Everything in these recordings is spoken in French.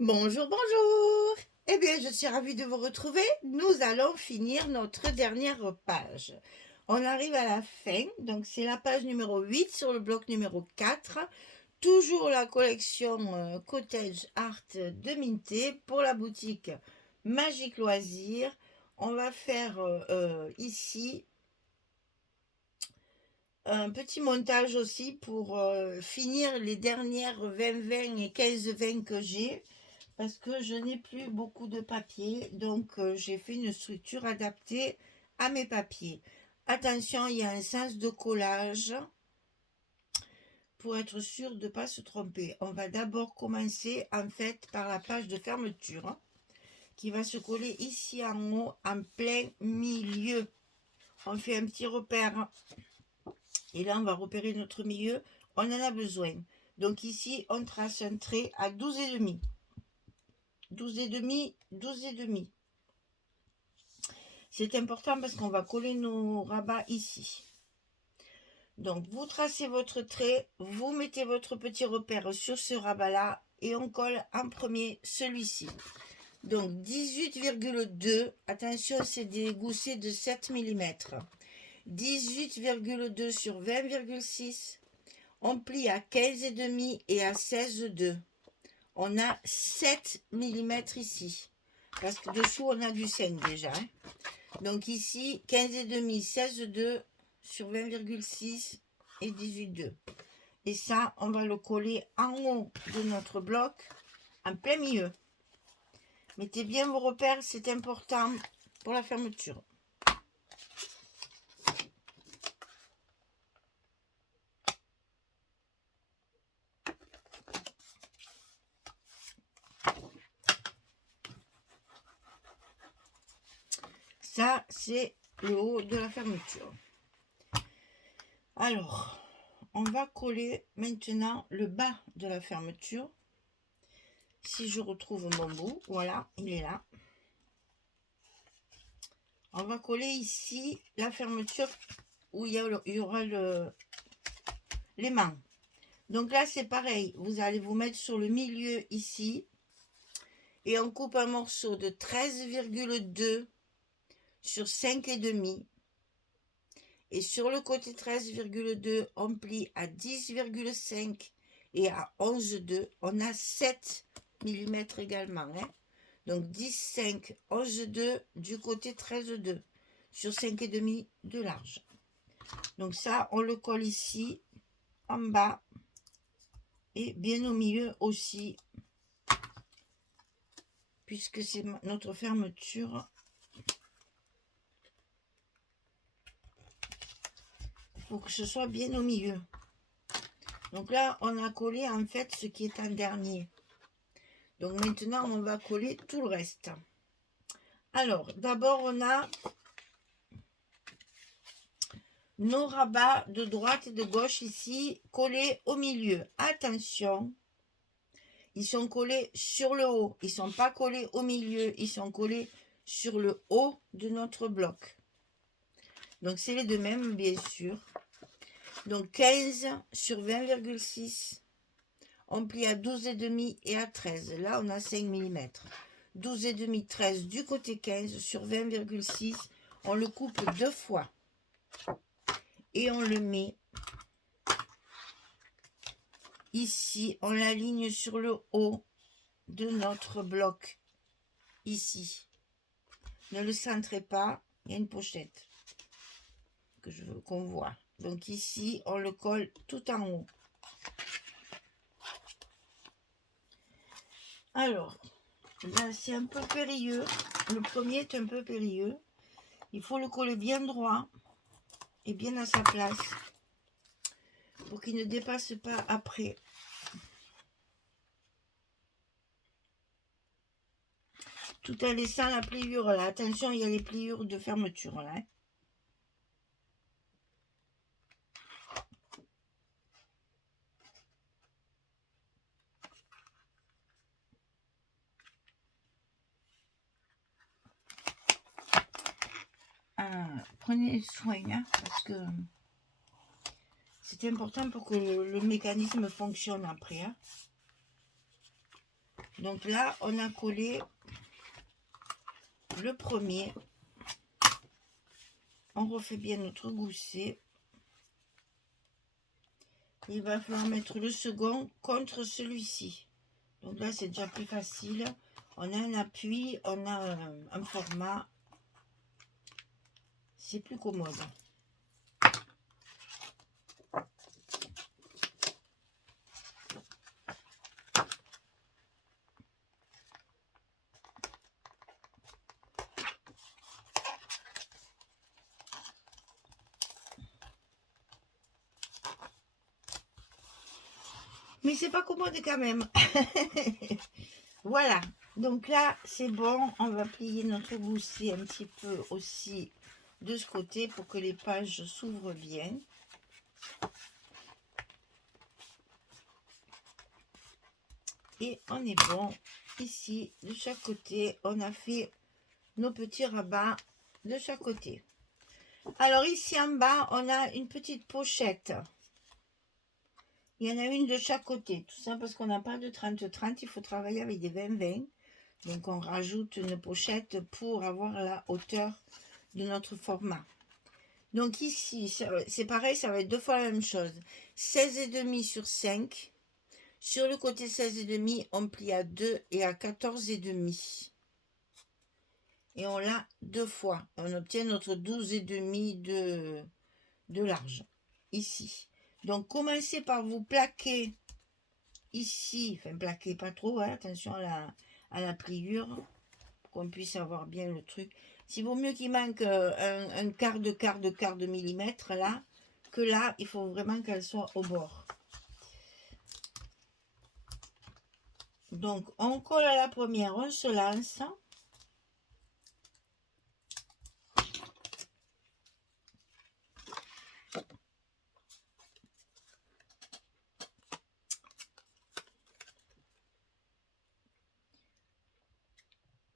Bonjour, bonjour. Eh bien, je suis ravie de vous retrouver. Nous allons finir notre dernière page. On arrive à la fin, donc c'est la page numéro 8 sur le bloc numéro 4. Toujours la collection Cottage Art de Minté pour la boutique Magique Loisirs. On va faire ici un petit montage aussi pour finir les dernières 20-20 et 15-20 que j'ai. Parce que je n'ai plus beaucoup de papier, donc j'ai fait une structure adaptée à mes papiers. Attention, il y a un sens de collage pour être sûr de ne pas se tromper. On va d'abord commencer en fait par la page de fermeture qui va se coller ici en haut en plein milieu. On fait un petit repère et là on va repérer notre milieu. On en a besoin. Donc ici on trace un trait à 12,5. 12,5, 12,5. C'est important parce qu'on va coller nos rabats ici. Donc, vous tracez votre trait, vous mettez votre petit repère sur ce rabat-là et on colle en premier celui-ci. Donc, 18,2, attention, c'est des goussets de 7 mm. 18,2 sur 20,6. On plie à 15,5 et à 16,2. On a 7 mm ici. Parce que dessous, on a du 5 déjà. Donc ici, 15,5, 16,2 sur 20,6 et 18,2. Et ça, on va le coller en haut de notre bloc, en plein milieu. Mettez bien vos repères, c'est important pour la fermeture. Ça, c'est le haut de la fermeture. Alors, on va coller maintenant le bas de la fermeture. Si je retrouve mon bout, voilà, il est là. On va coller ici la fermeture où il y aura l'aimant. Donc là, c'est pareil. Vous allez vous mettre sur le milieu ici. Et on coupe un morceau de 13,2 sur 5,5. Et sur le côté 13,2, on plie à 10,5 et à 11,2. On a 7 mm également. Donc 10,5, 11,2 du côté 13,2 sur 5,5 de large. Donc ça, on le colle ici, en bas, et bien au milieu aussi, puisque c'est notre fermeture. Il faut que ce soit bien au milieu. Donc là, on a collé en fait ce qui est en dernier. Donc maintenant, on va coller tout le reste. Alors, d'abord, on a nos rabats de droite et de gauche ici, collés au milieu. Attention, ils sont collés sur le haut. Ils ne sont pas collés au milieu, ils sont collés sur le haut de notre bloc. Donc, c'est les deux mêmes, bien sûr. Donc, 15 sur 20,6. On plie à 12,5 et à 13. Là, on a 5 mm. 12,5, 13 du côté 15 sur 20,6. On le coupe 2 fois. Et on le met ici. On l'aligne sur le haut de notre bloc. Ici. Ne le centrez pas. Il y a une pochette que je veux qu'on voit. Donc ici, on le colle tout en haut. Alors, là, c'est un peu périlleux. Le premier est un peu périlleux. Il faut le coller bien droit et bien à sa place pour qu'il ne dépasse pas après. Tout en laissant la pliure là. Attention, il y a les pliures de fermeture là. Prenez soin parce que c'est important pour que le mécanisme fonctionne après. Donc là, on a collé le premier. On refait bien notre gousset. Il va falloir mettre le second contre celui-ci. Donc là, c'est déjà plus facile. On a un appui, on a un format. C'est plus commode. Mais c'est pas commode quand même. Voilà. Donc là, c'est bon. On va plier notre gousset un petit peu aussi de ce côté pour que les pages s'ouvrent bien. Et on est bon. Ici, de chaque côté, on a fait nos petits rabats de chaque côté. Alors ici en bas, on a une petite pochette. Il y en a une de chaque côté. Tout ça parce qu'on n'a pas de 30-30. Il faut travailler avec des 20-20. Donc on rajoute une pochette pour avoir la hauteur de notre format. Donc ici, c'est pareil, ça va être deux fois la même chose. 16,5 sur 5. Sur le côté 16,5, on plie à 2 et à 14,5. Et on l'a deux fois. On obtient notre 12,5 de large. Ici. Donc commencez par vous plaquer ici. Enfin plaquer pas trop, hein, attention à la pliure. Pour qu'on puisse avoir bien le truc. S'il vaut mieux qu'il manque un quart de millimètre là, que là, il faut vraiment qu'elle soit au bord. Donc, on colle à la première, on se lance.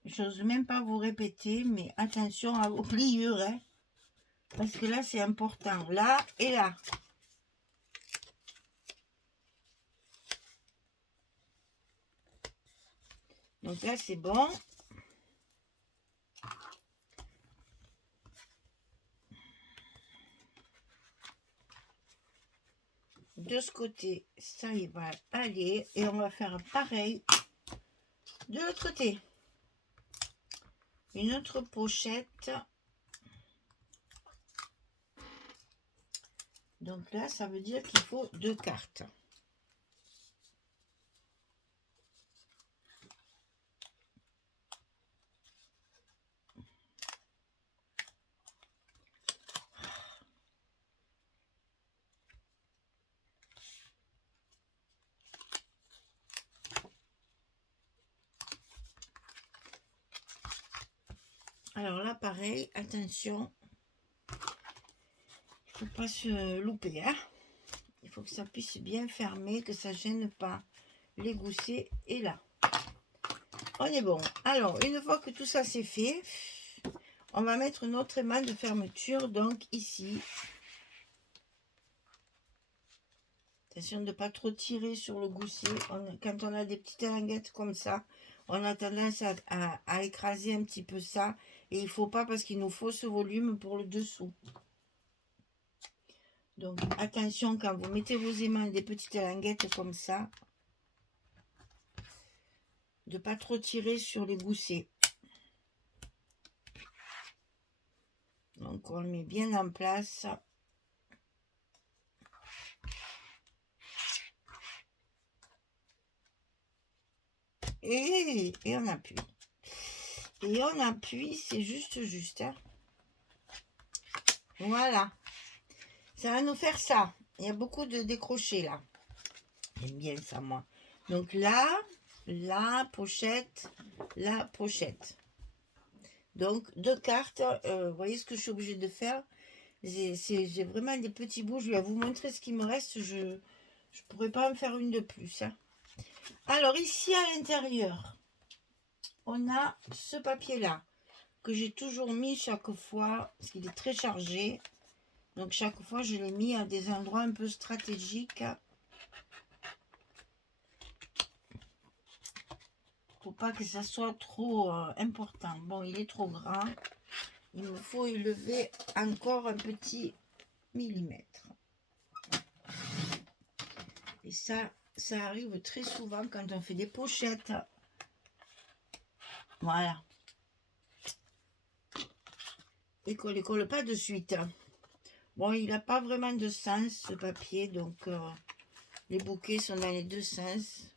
J'ose même pas vous répéter, mais attention à vos pliures, hein, parce que là, c'est important. Là et là. Donc là, c'est bon. De ce côté, ça y va aller. Et on va faire pareil de l'autre côté. Une autre pochette. Donc là, ça veut dire qu'il faut 2 cartes. Alors là, pareil, attention. Il ne faut pas se louper, hein. Il faut que ça puisse bien fermer, que ça ne gêne pas les goussets. Et là, on est bon. Alors, une fois que tout ça c'est fait, on va mettre notre aimant de fermeture, donc ici. Attention de ne pas trop tirer sur le gousset. Quand on a des petites linguettes comme ça, on a tendance à écraser un petit peu ça. Et il ne faut pas parce qu'il nous faut ce volume pour le dessous. Donc attention quand vous mettez vos aimants des petites linguettes comme ça, de pas trop tirer sur les goussets. Donc on le met bien en place. Et on appuie. Et on appuie, c'est juste. Hein. Voilà. Ça va nous faire ça. Il y a beaucoup de décrochés là. J'aime bien ça moi. Donc là, la pochette, la pochette. Donc 2 cartes. Vous voyez ce que je suis obligée de faire. J'ai vraiment des petits bouts. Je vais vous montrer ce qui me reste. Je ne pourrais pas en faire une de plus. Hein. Alors ici à l'intérieur, on a ce papier là que j'ai toujours mis chaque fois parce qu'il est très chargé. Donc chaque fois je l'ai mis à des endroits un peu stratégiques. Faut pas que ça soit trop important. Bon, il est trop grand. Il me faut élever encore un petit millimètre. Et ça arrive très souvent quand on fait des pochettes. Voilà. Et qu'on ne les colle pas de suite. Bon, il n'a pas vraiment de sens, ce papier. Donc, les bouquets sont dans les deux sens.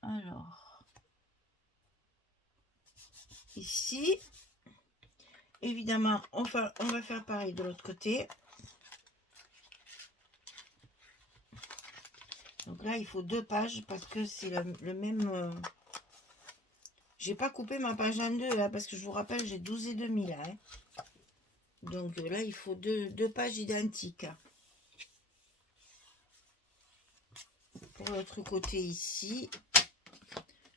Alors, ici, évidemment, on va faire pareil de l'autre côté. Donc là, il faut 2 pages parce que c'est le même... J'ai pas coupé ma page en deux, hein, parce que je vous rappelle, j'ai 12,5 là. Hein. Donc là, il faut deux pages identiques. Pour l'autre côté ici,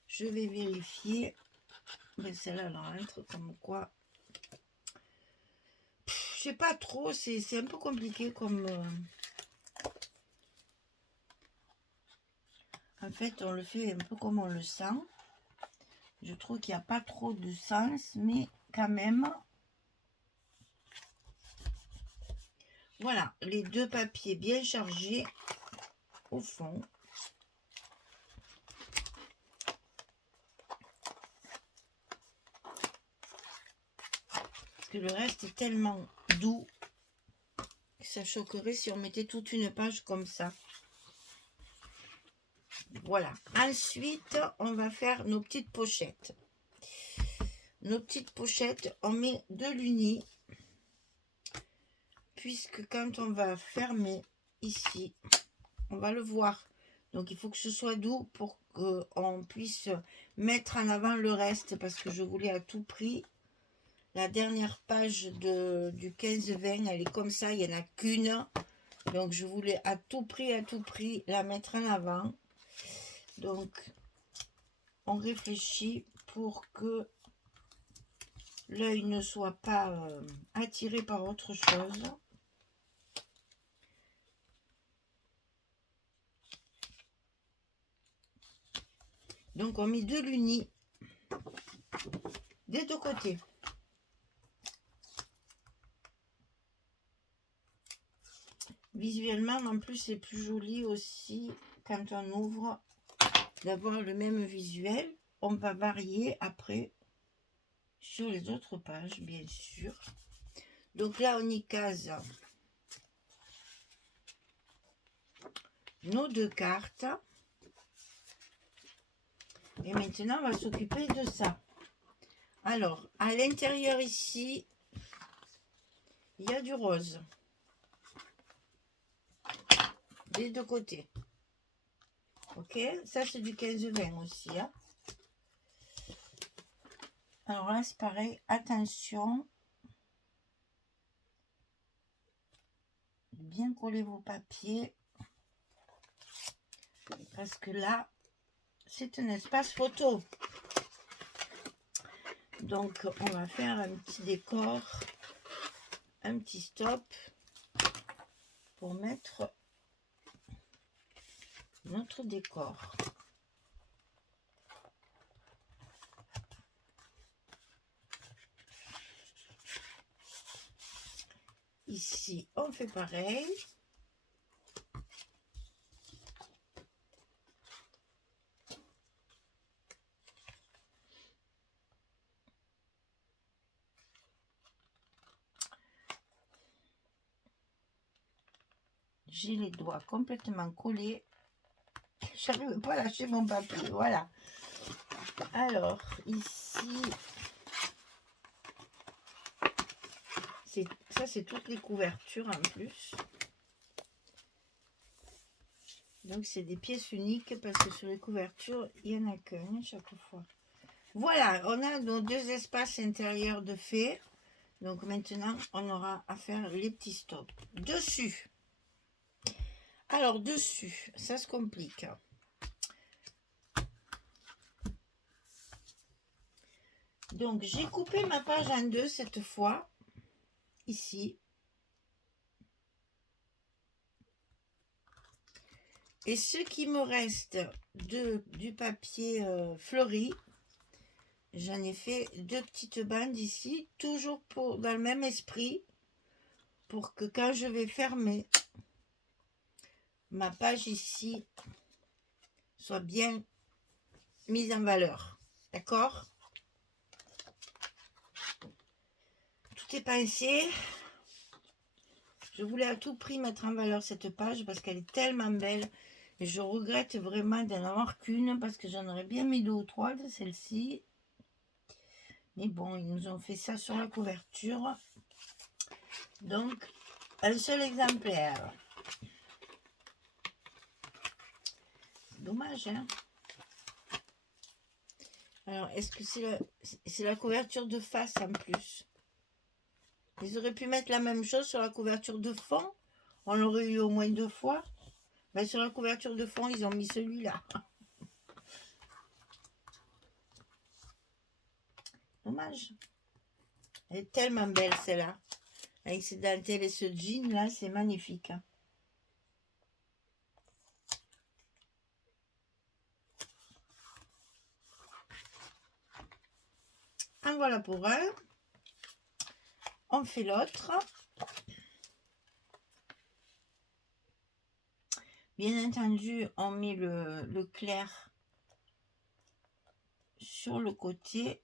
je vais vérifier. Mais celle-là, elle rentre comme quoi. Je sais pas trop, c'est un peu compliqué comme... En fait, on le fait un peu comme on le sent. Je trouve qu'il n'y a pas trop de sens, mais quand même. Voilà, les 2 papiers bien chargés au fond. Parce que le reste est tellement doux que ça choquerait si on mettait toute une page comme ça. Voilà. Ensuite, on va faire nos petites pochettes. Nos petites pochettes, on met de l'uni. Puisque quand on va fermer ici, on va le voir. Donc, il faut que ce soit doux pour qu'on puisse mettre en avant le reste. Parce que je voulais à tout prix. La dernière page du 15-20, elle est comme ça. Il n'y en a qu'une. Donc, je voulais à tout prix la mettre en avant. Donc, on réfléchit pour que l'œil ne soit pas attiré par autre chose. Donc, on met de l'uni des 2 côtés. Visuellement, en plus, c'est plus joli aussi quand on ouvre d'avoir le même visuel. On va varier après sur les autres pages, bien sûr. Donc là, on y case nos 2 cartes. Et maintenant, on va s'occuper de ça. Alors, à l'intérieur ici, il y a du rose. Des 2 côtés. Ok, ça c'est du 15-20 aussi. Hein. Alors là, c'est pareil. Attention. Bien coller vos papiers. Parce que là, c'est un espace photo. Donc, on va faire un petit décor, un petit stop pour mettre notre décor. Ici, on fait pareil. J'ai les doigts complètement collés. Je n'arrive pas à lâcher mon papier. Voilà. Alors, ici, ça c'est toutes les couvertures en plus. Donc, c'est des pièces uniques parce que sur les couvertures, il n'y en a qu'un chaque fois. Voilà, on a nos 2 espaces intérieurs de fait. Donc, maintenant, on aura à faire les petits stops. Dessus. Alors, dessus, ça se complique. Donc, j'ai coupé ma page en 2 cette fois. Ici. Et ce qui me reste du papier fleuri, j'en ai fait 2 petites bandes ici, toujours dans le même esprit, pour que quand je vais fermer ma page ici, soit bien mise en valeur. D'accord? Tout est pensé. Je voulais à tout prix mettre en valeur cette page parce qu'elle est tellement belle. Et je regrette vraiment d'en avoir qu'une parce que j'en aurais bien mis 2 ou 3 de celle-ci. Mais bon, ils nous ont fait ça sur la couverture. Donc, un seul exemplaire. Dommage, hein? Alors, est-ce que c'est la couverture de face en plus? Ils auraient pu mettre la même chose sur la couverture de fond. On l'aurait eu au moins 2 fois. Mais sur la couverture de fond, ils ont mis celui-là. Dommage. Elle est tellement belle, celle-là. Avec ces dentelles et ce jean-là, c'est magnifique. En voilà pour un. On fait l'autre. Bien entendu, on met le clair sur le côté,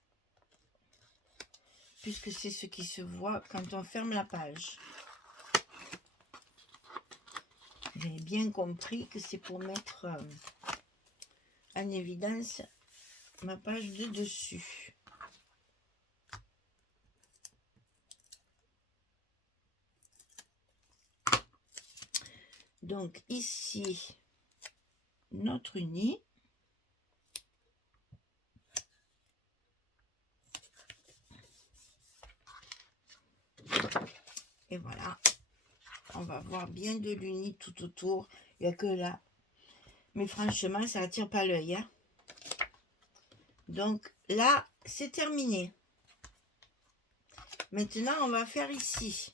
puisque c'est ce qui se voit quand on ferme la page. J'ai bien compris que c'est pour mettre en évidence ma page de dessus. Donc ici, notre uni. Et voilà, on va voir bien de l'uni tout autour. Il n'y a que là. Mais franchement, ça attire pas l'œil. Hein. Donc là, c'est terminé. Maintenant, on va faire ici.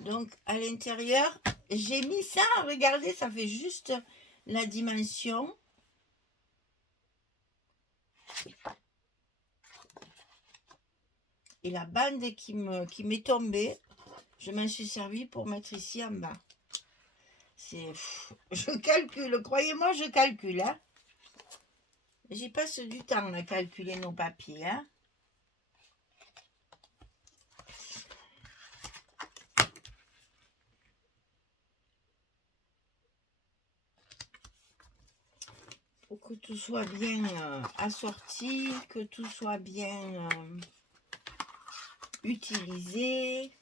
Donc, à l'intérieur, j'ai mis ça. Regardez, ça fait juste la dimension. Et la bande qui m'est tombée, je m'en suis servi pour mettre ici en bas. Je calcule, croyez-moi, je calcule. Hein. J'y passe du temps à calculer nos papiers. Hein. Pour que tout soit bien assorti, que tout soit bien utilisé,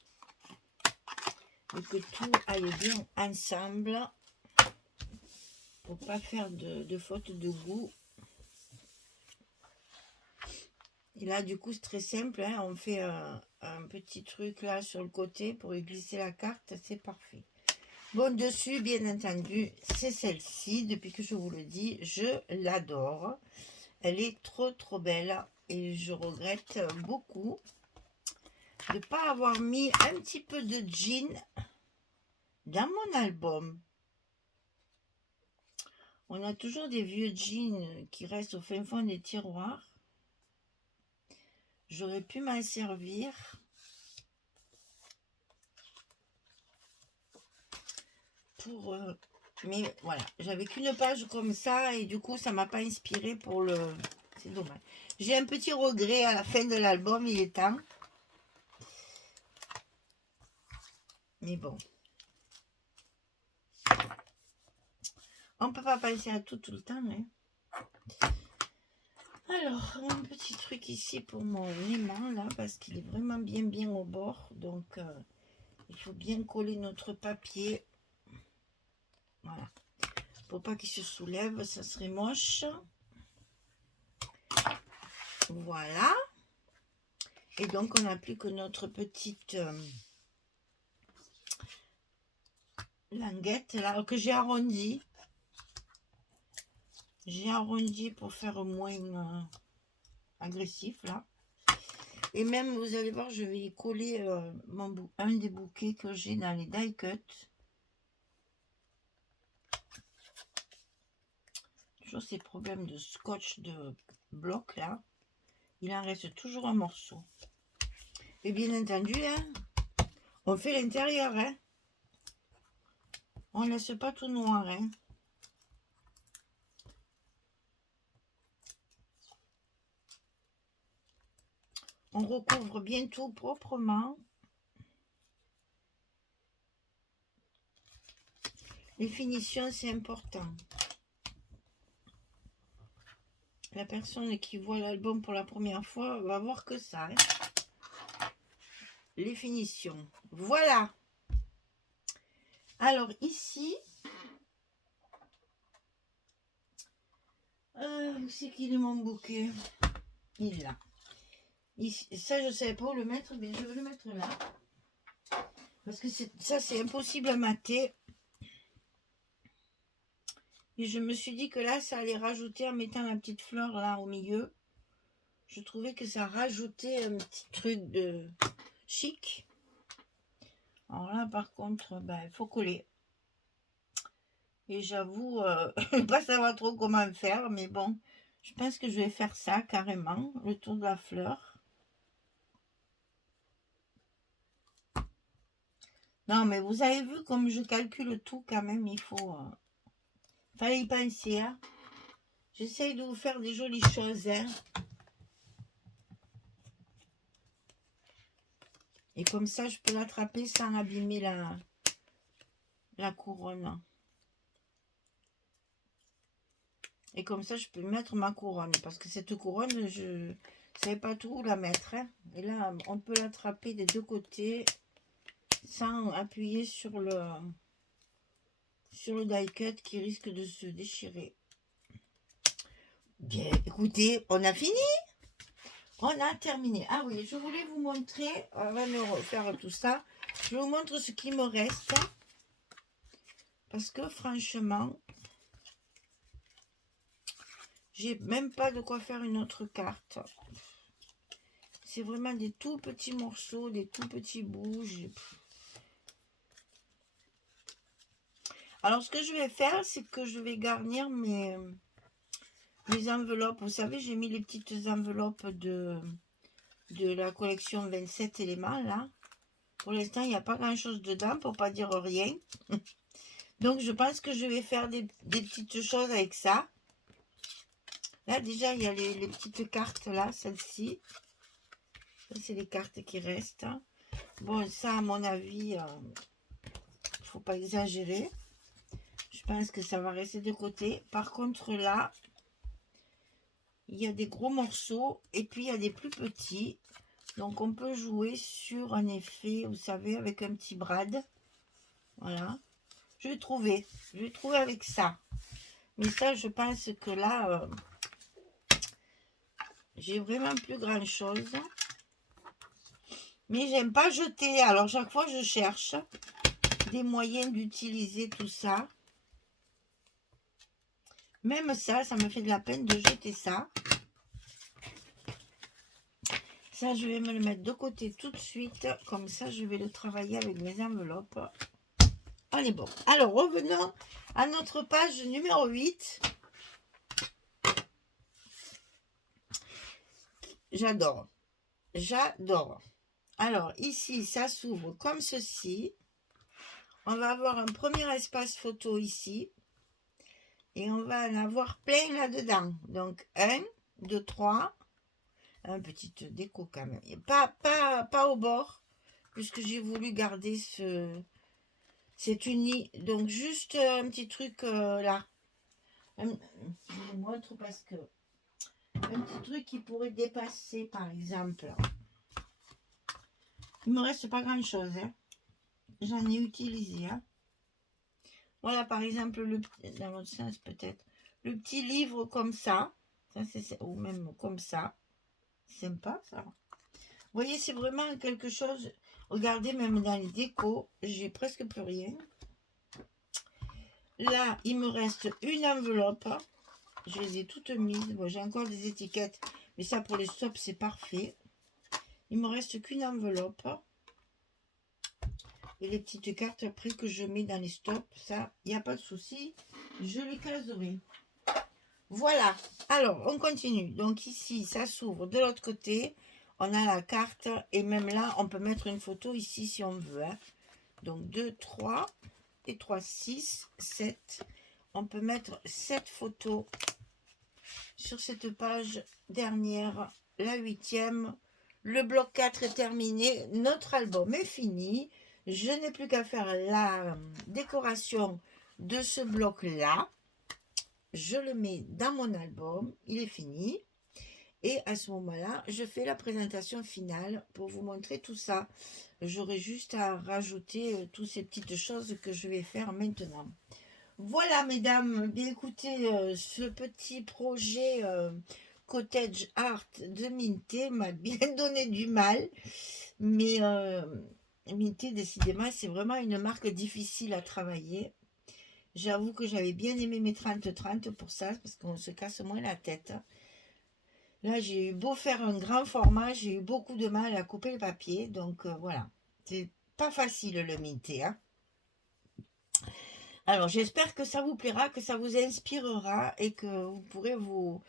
et que tout aille bien ensemble, pour pas faire de faute de goût. Et là, du coup, c'est très simple. Hein, on fait un petit truc là sur le côté pour y glisser la carte. C'est parfait. Bon, dessus, bien entendu, c'est celle-ci. Depuis que je vous le dis, je l'adore. Elle est trop, trop belle. Et je regrette beaucoup de ne pas avoir mis un petit peu de jean dans mon album. On a toujours des vieux jeans qui restent au fin fond des tiroirs. J'aurais pu m'en servir pour... mais voilà, j'avais qu'une page comme ça et du coup, ça m'a pas inspiré pour le... C'est dommage. J'ai un petit regret à la fin de l'album, il est temps. Mais bon. On peut pas penser à tout le temps. Hein. Alors, un petit truc ici pour mon aimant, là, parce qu'il est vraiment bien au bord. Donc, il faut bien coller notre papier. Voilà. Pour pas qu'il se soulève, ça serait moche. Voilà. Et donc, on n'a plus que notre petite languette, là, que j'ai arrondi. J'ai arrondi pour faire moins agressif, là. Et même, vous allez voir, je vais y coller un des bouquets que j'ai dans les die cut. toujours ces problèmes de scotch de bloc là. Il en reste toujours un morceau. Et bien entendu, hein, on fait l'intérieur. Hein. On ne laisse pas tout noir. Hein. On recouvre bien tout proprement. Les finitions, c'est important. La personne qui voit l'album pour la première fois va voir que ça. Hein. Les finitions. Voilà. Alors ici, où c'est qu'il est mon bouquet? Il est là. Ici, ça, je ne savais pas où le mettre, mais je vais le mettre là. Parce que ça, c'est impossible à mater. Et je me suis dit que là, ça allait rajouter en mettant la petite fleur là au milieu. Je trouvais que ça rajoutait un petit truc de chic. Alors là, par contre, ben, il faut coller. Et j'avoue, pas savoir trop comment faire, mais bon, je pense que je vais faire ça carrément, le tour de la fleur. Non, mais vous avez vu comme je calcule tout quand même, il faut... fallait y penser, hein. J'essaye de vous faire des jolies choses, hein. Et comme ça, je peux l'attraper sans abîmer la couronne. Et comme ça, je peux mettre ma couronne. Parce que cette couronne, je ne savais pas tout où la mettre. Hein. Et là, on peut l'attraper des deux côtés sans appuyer sur le die cut qui risque de se déchirer. Bien, écoutez, on a fini. On a terminé. Ah oui, je voulais vous montrer, avant de refaire tout ça, je vous montre ce qui me reste. Parce que franchement, j'ai même pas de quoi faire une autre carte. C'est vraiment des tout petits morceaux, des tout petits bouts. Alors, ce que je vais faire, c'est que je vais garnir mes enveloppes. Vous savez, j'ai mis les petites enveloppes de la collection 27 éléments, là. Pour l'instant, il n'y a pas grand-chose dedans, pour pas dire rien. Donc, je pense que je vais faire des petites choses avec ça. Là, déjà, il y a les petites cartes, là, celles-ci. Ça, c'est les cartes qui restent. Bon, ça, à mon avis, il ne faut pas exagérer. Je pense que ça va rester de côté. Par contre, là, il y a des gros morceaux et puis il y a des plus petits. Donc, on peut jouer sur un effet, vous savez, avec un petit brad. Voilà. Je vais trouver avec ça. Mais ça, je pense que là, j'ai vraiment plus grand chose. Mais j'aime pas jeter. Alors, chaque fois, je cherche des moyens d'utiliser tout ça. Même ça, ça me fait de la peine de jeter ça. Ça, je vais me le mettre de côté tout de suite. Comme ça, je vais le travailler avec mes enveloppes. Allez, bon. Alors, revenons à notre page numéro 8. J'adore. J'adore. Alors, ici, ça s'ouvre comme ceci. On va avoir un premier espace photo ici. Et on va en avoir plein là-dedans. Donc, 1, 2, 3. Un petit déco quand même. Pas au bord. Puisque j'ai voulu garder cet uni. Donc, juste un petit truc là. Je vous montre parce que un petit truc qui pourrait dépasser, par exemple. Il me reste pas grand chose. Hein. J'en ai utilisé. Hein. Voilà, par exemple, dans l'autre sens peut-être. Le petit livre comme ça. Ou même comme ça. Sympa ça. Vous voyez, c'est vraiment quelque chose. Regardez, même dans les décos, j'ai presque plus rien. Là, il me reste une enveloppe. Je les ai toutes mises. Bon, j'ai encore des étiquettes. Mais ça, pour les stops, c'est parfait. Il me reste qu'une enveloppe. Et les petites cartes après que je mets dans les stops, ça, il n'y a pas de souci. Je les caserai. Voilà, alors on continue. Donc ici, ça s'ouvre de l'autre côté. On a la carte et même là, on peut mettre une photo ici si on veut. Hein. Donc 2, 3 et 3, 6, 7. On peut mettre 7 photos sur cette page dernière, la 8e. Le bloc 4 est terminé. Notre album est fini. Je n'ai plus qu'à faire la décoration de ce bloc-là. Je le mets dans mon album. Il est fini. Et à ce moment-là, je fais la présentation finale pour vous montrer tout ça. J'aurai juste à rajouter toutes ces petites choses que je vais faire maintenant. Voilà, mesdames, bien écoutez, ce petit projet Cottage Art de Minté m'a bien donné du mal. Mais Minté, décidément, c'est vraiment une marque difficile à travailler. J'avoue que j'avais bien aimé mes 30-30 pour ça, parce qu'on se casse moins la tête. Là, j'ai eu beau faire un grand format, j'ai eu beaucoup de mal à couper le papier. Donc voilà, c'est pas facile le Minté. Hein. Alors, j'espère que ça vous plaira, que ça vous inspirera et que vous pourrez vous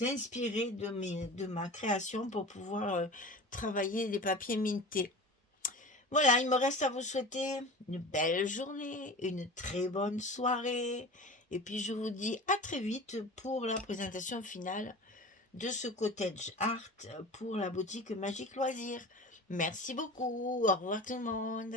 inspirer de ma création pour pouvoir travailler les papiers mintés. Voilà, il me reste à vous souhaiter une belle journée, une très bonne soirée. Et puis, je vous dis à très vite pour la présentation finale de ce cottage art pour la boutique Magique Loisirs. Merci beaucoup. Au revoir tout le monde.